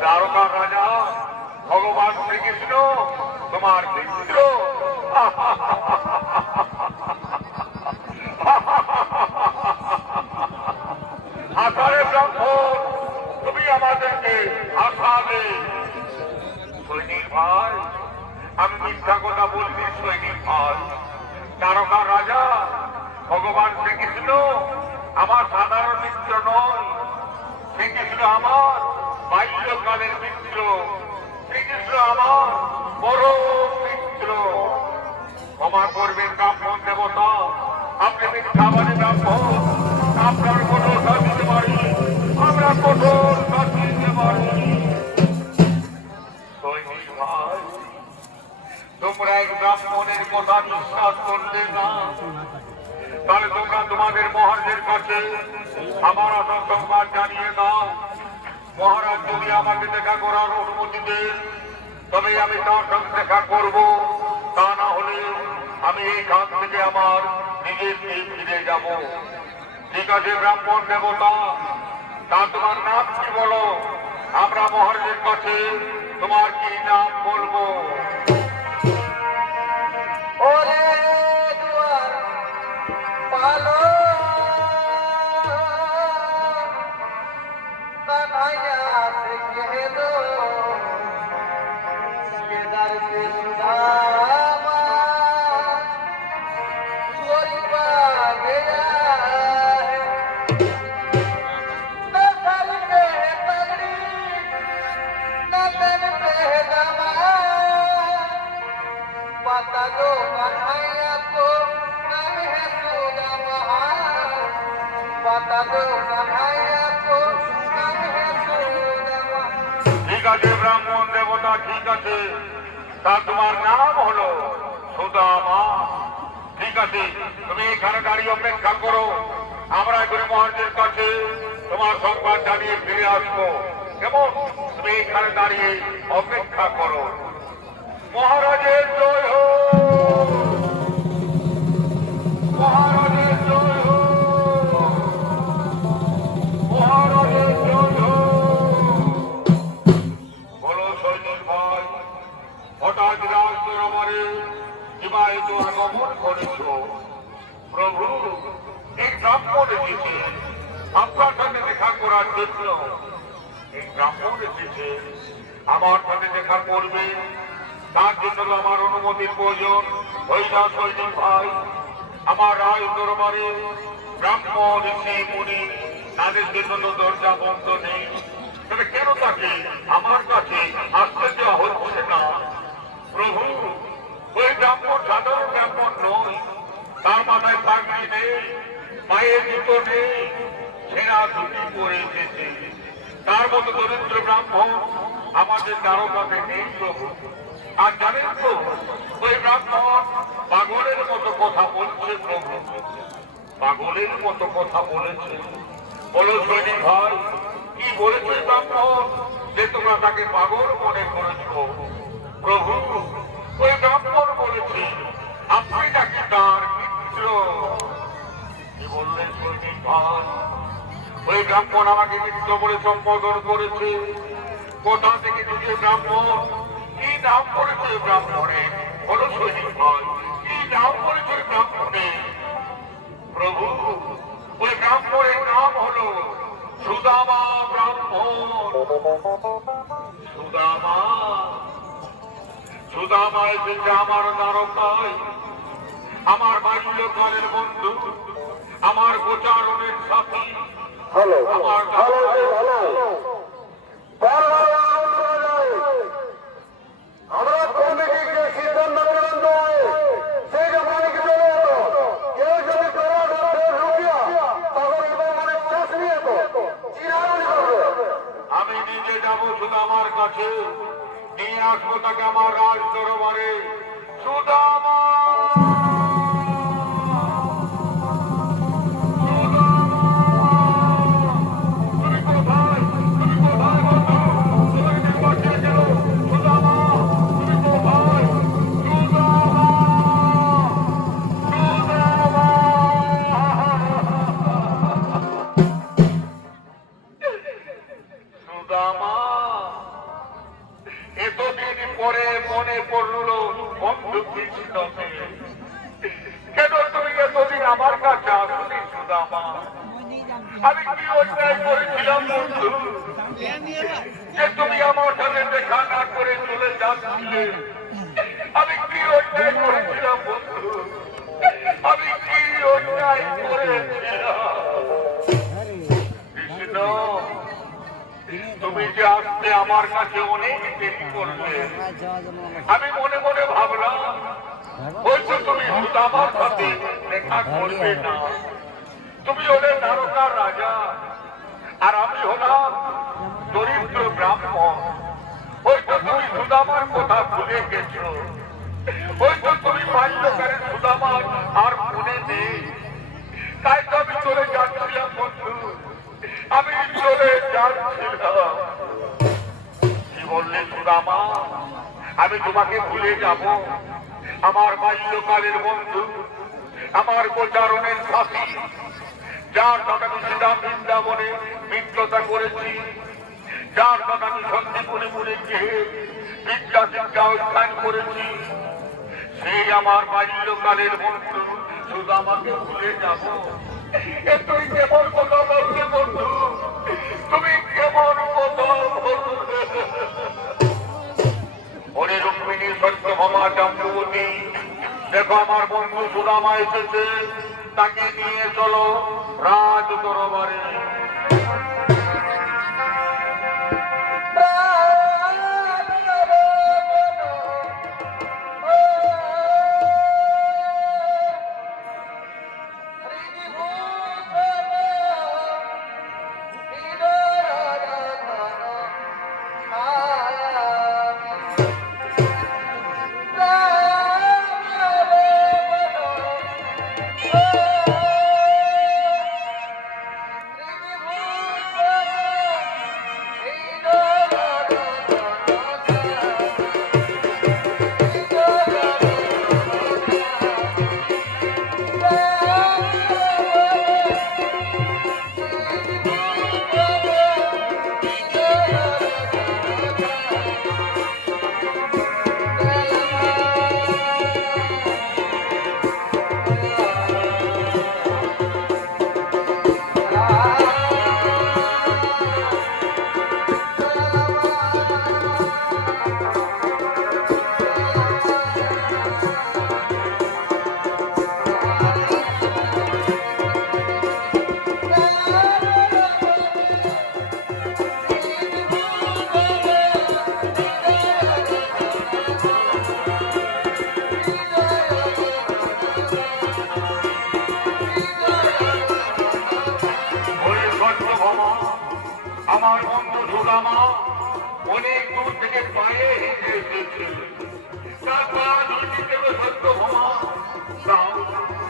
দ্বারকার রাজা, ভগবান শ্রীকৃষ্ণ, তোমার মিত্র আষাঢ়ে ব্রাহ্মণ তুমি আমাদেরকে আসাবে সৈনিক ভাই, আমি মিথ্যা কথা বলছি, সৈনিক ভাই। তারকা রাজা, ভগবান শ্রীকৃষ্ণ, আমার সাধারণ মিত্র নয়। শ্রীকৃষ্ণ আমার বাল্যকালের মিত্র শ্রীকৃষ্ণ আমার, বড় মিত্র ক্ষমা করবেন ব্রাহ্মণ দেবতা, আপনি মিথ্যাবাদী ব্রাহ্মণ। আপনার কঠোর শাস্তি পারি, আমরা কঠোর শাস্তি দিতে পারি। তোমরা এক ব্রাহ্মণের কথা বিশ্বাস করলে না। তাহলে তোমরা তোমাদের মহারাজের কাছে আমার আশা, সংবাদ জানিয়ে দাও। মহারাজ যদি আমাকে দেখা করার অনুমতি দেন। তবে আমি তার সঙ্গে দেখা করব। তা না হলে আমি এই খান থেকে আমার নিজের দিয়ে ফিরে যাব। ঠিক আছে, ব্রাহ্মণ দেবতা। তা তোমার নাম কি বলো? আমরা মহারাজের কাছে তোমার কি নাম বলব? ওরে ঠিক আছে। তুমি এখানে দাঁড়িয়ে অপেক্ষা করো। আমরা করে মহারাজের কাছে তোমার সংবাদ জানিয়ে ফিরে আসব। কেমন? তুমি এখানে দাঁড়িয়ে অপেক্ষা করো। মহারাজের জয় হোক। মহারাজের আগমন করেছ প্রভু, এই ব্রাহ্মণ এসেছে আপনার সাথে দেখা করার জন্য, এই ব্রাহ্মণ এসেছে আমার সাথে দেখা করবে। তার জন্য আমার অনুমতির প্রয়োজন। ওই না সৈনিক ভাই, আমার রায় দরবারে ব্রাহ্মণ ঋষি মুনি তাদের জন্য দরজা বন্ধ নেই। তবে কেন তাকে আমার কাছে দেওয়া হচ্ছে না? প্রভু ওই ব্রাহ্মণ সাধারণ ব্রাহ্মণ নয় তার মাথায় পাগড়ি নেই পায়ে জুতো নেই, ছেঁড়া ধুতি পরে এসেছে। তার মতো দরিদ্র ব্রাহ্মণ আমাদের দ্বারকাতে নেই প্রভু। আর জানেন তো, ওই ব্রাহ্মণ পাগলের মতো কথা বলছে প্রভু। পাগলের মতো কথা বলেছে। বলো সৈনিক ভাই, কি বলেছে ব্রাহ্মণ যে তোমরা তাকে পাগল মনে করেছ? প্রভু ওই ব্রাহ্মণ বলেছে। আপনি নাকি তার মিত্র? বললেন সৈনিক ভাই ওই ব্রাহ্মণ আমাকে মিত্র বলে সম্বোধন করেছে। কোথা থেকে যদি ব্রাহ্মণ? কি নাম করেছে ওই ব্রাহ্মণের বলো সৈনিক কি নাম করেছে ব্রাহ্মণের প্রভু, ওই ব্রাহ্মণের নাম হলো সুদামা ব্রাহ্মণ। সুদামা সুদামা এসেছে আমার দ্বারকায় আমার বাল্যকালের বন্ধু আমার গোচারণের সাথী আমার আমি তুমি যে আসতে মনে মনে ভাবলাম হয়তো তুমি সুদামার সাথে দেখা করবে না তুমি হলে নারকার রাজা আর আমি হলাম দরিদ্র ব্রাহ্মণ হয়তো তুমি সুদামার কথা ভুলে গেছো। হয়তো তুমি বাল্যকালে সুদামার আর মনে নেই। তাই তো আমি চলে যাচ্ছিলাম বন্ধু, আমি চলে যাচ্ছিলাম। কি বললে সুদামা? আমি তোমাকে ভুলে যাব। আমার বাল্যকালের বন্ধু, আমার গোচারণের সাথী, যার সাথে আমি সীতা বৃন্দাবনে মিত্রতা করেছি, যার সাথে আমি সন্ধিপুরে মুড়ে গিয়ে বিদ্যা শিক্ষা অধ্যয়ন করেছি। সেই আমার বাল্যকালের বন্ধু, শুধু আমাকে ভুলে যাব। তুই কেমন তুমি কেমন কথা বলছে ওরে রুক্মিণী দেখো আমার বন্ধু সুদামা এসেছে, তাকে নিয়ে চলো রাজ দরবারে।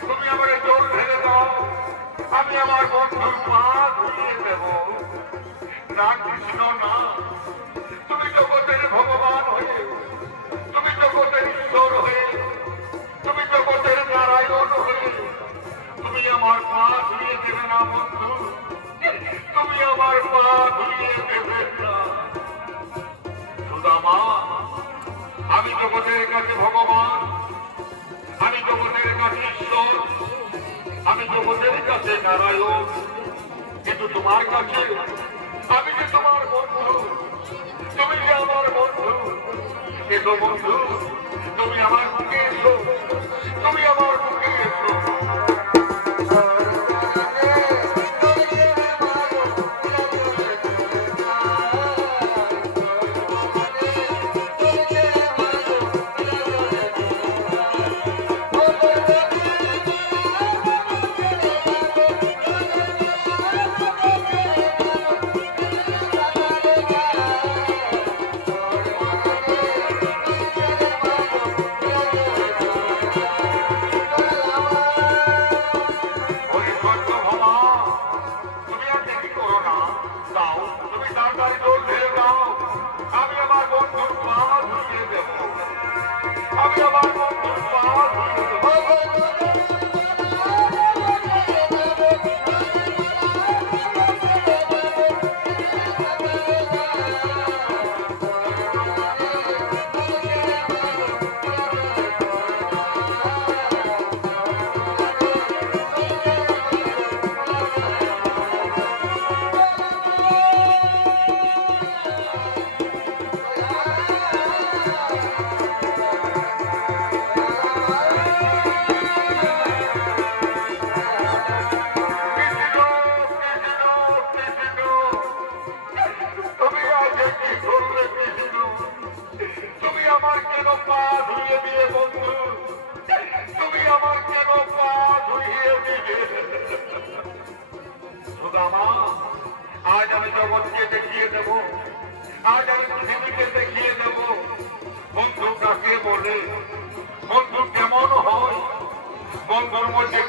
তুমি আমার জল ঢেলে দাও আমি আমার বন্ধুর পা ধুয়ে দেব। না কৃষ্ণ না নারায়ণ, কিন্তু তোমার কাছে আমি যে তোমার বন্ধু, তুমি যে আমার বন্ধু এসো বন্ধু, তুমি আমার বুকে এসো।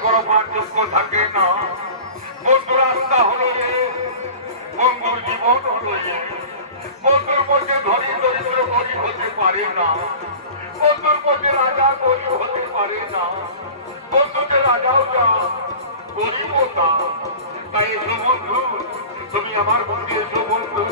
কোনো পার্থক্য থাকে না। বন্ধুর আস্থা হলো বন্ধুর জীবন হলো বন্ধুর মধ্যে ধনী দরিদ্র গরিব হতে পারে না। বন্ধুর মধ্যে রাজা গরিব হতে পারে না। বন্ধুতে রাজাও যা, গরিবও তা। তাই এসো বন্ধু, তুমি আমার বুদ্ধি এসো বন্ধু।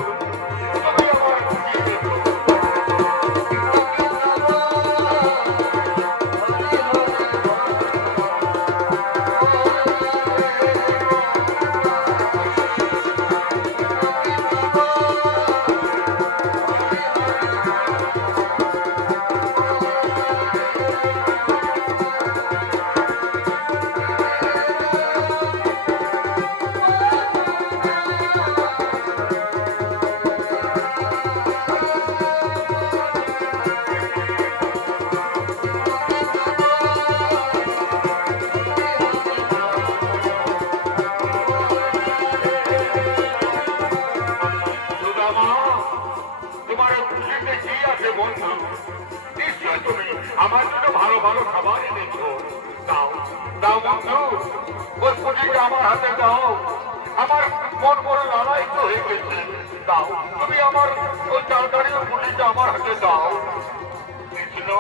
দাও। তুমি আমার ওই তাড়াতাড়ি খুশিটা আমার হাতে দাও। কৃষ্ণ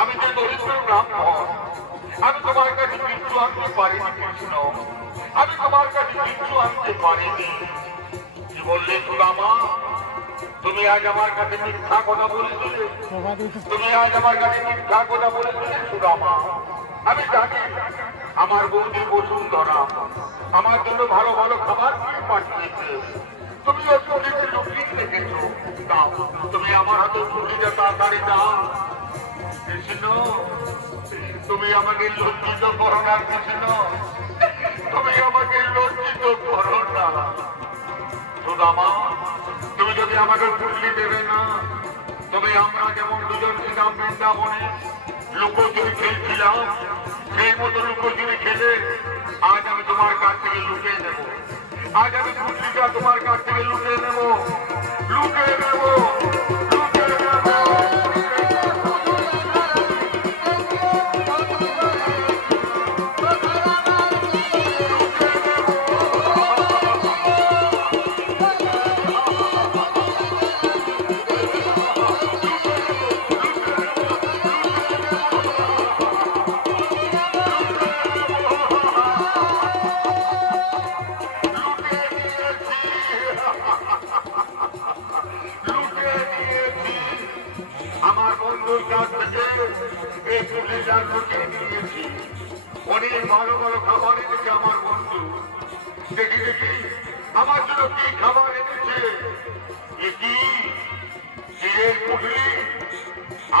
আমি যে দরিদ্র ব্রাহ্মণ, আমি তোমার কাছে কিছু আনতে পারিনি কৃষ্ণ আমি তোমার কাছে কিছু আনতে পারিনি। কি বললে সুদামা? তুমি আজ আমার কাছে মিথ্যা কথা বলেছিলে। তুমি আজ আমার কাছে মিথ্যা কথা বলেছিলে, সুদামা। আমি জানি আমার বৌদি বসুন্ধরা আমার জন্য ভালো ভালো খাবার পাঠিয়েছে। তুমি তুমি আমার হাতে ছুটিটা তাড়াতাড়ি দাও। তুমি আমাকে লজ্জিত করো আমাকে লজ্জিত করো না। সুদামা, তুমি যদি আমাকে কুটলি দেবে না, তবে আমরা যেমন দুজন ছিলাম বৃন্দাবনে, লুকোচুরি খেলছিলাম, সেই মতো লুকোচুরি খেলে আজ আমি তোমার কাছ থেকে লুকিয়ে নেব। আজ আমি কুটলিটা তোমার কাছ থেকে লুকিয়ে নেব লুকিয়ে নেব। বন্ধুর এই লুকিয়ে নিয়েছি অনেক ভালো ভালো খাবার এনেছে আমার বন্ধু দেখি দেখি আমার জন্য কি খাবার এনেছে এ কি পুটলি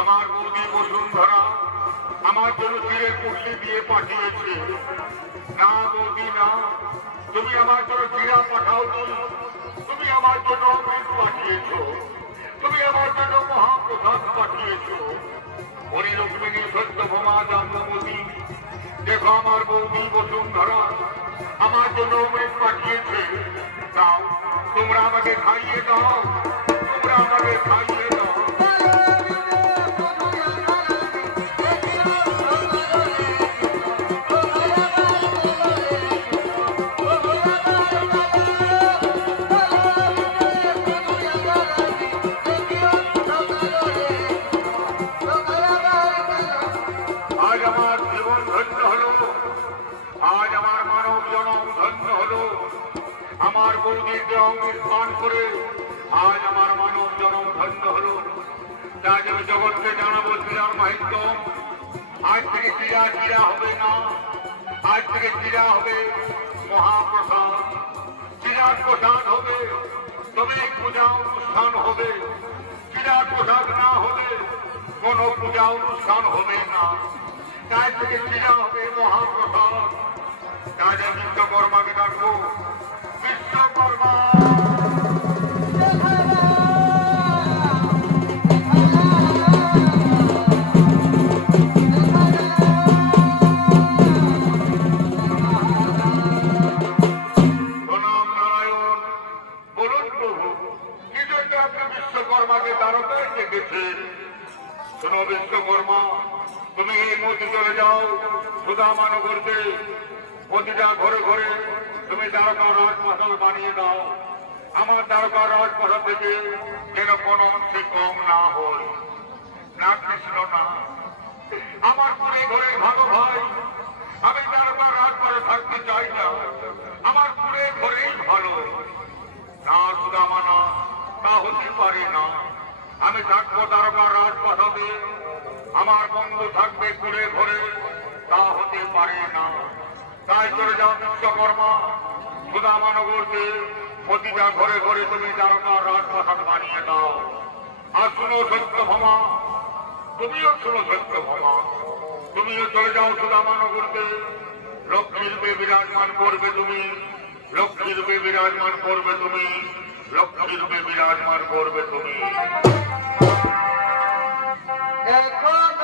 আমার বৌদি বসুন্ধরা আমার জন্য চিড়ের পুটলি দিয়ে পাঠিয়েছে না বৌদি না তুমি আমার জন্য চিড়া পাঠাও তুমি আমার জন্য অমৃত পাঠিয়েছ। তুমি আমার জন্য মহাপ্রসাদ পাঠিয়েছ। হরি লক্ষ্মী সত্য ভমা জাহ্নবতী দেখো আমার বৌদি বসুন্ধরা, আমার জন্য অমৃত পাঠিয়েছে। দাও, তোমরা আমাকে খাইয়ে দাও, তোমরা আমাকে খাইয়ে দাও। আমার বৌদিকে অমৃত করে আজ আমার মানব জনম ধন্য হলো। তাই আমি জগৎকে জানাব শ্রীরাম মাহিত্য, আজ থেকে ক্রীড়া ক্রীড়া হবে না, আজ থেকে ক্রীড়া হবে মহাপ্রসাদ। বিরাট প্রসাদ হবে তবে পূজা অনুষ্ঠান হবে। বিরাট প্রসাদ না হলে কোন পূজা অনুষ্ঠান হবে না। তাই থেকে ক্রীড়া হবে মহাপ্রসাদ। তাই আমি বিশ্বকর্মাকে ডাকবো বিশ্বকর্মা বানিয়ে দাও আমার দ্বারকা রাজপ্রাসাদ থেকে যেন অংশে কম না হয় না কৃষ্ণ না আমার পুরে ঘরে ভালো ভাই আমি দ্বারকা রাজপ্রাসাদ থাকতে চাই না আমার পুরে ঘরেই ভালো না সুদামা তা হতে পারে না আমি থাকব দ্বারকা রাজপ্রাসাদে আমার বন্ধু থাকবে কুড়ে ঘরে তা হতে পারে না তাই চলে যাও বিশ্বকর্মা গোদামানগরকে প্রতিটা ঘরে ঘরে তুমি দ্বারকার রাজপ্রাসাদ বানিয়ে দাও। আর শুনো সত্য ভমা তুমিও শুনো সত্য ভমা তুমিও চলে যাও সুদামানগরকে লক্ষ্মীর রূপে বিরাজমান করবে তুমি। লক্ষ্মীর রূপে বিরাজমান করবে তুমি। লক্ষ্মীর রূপে বিরাজমান করবে তুমি। এখন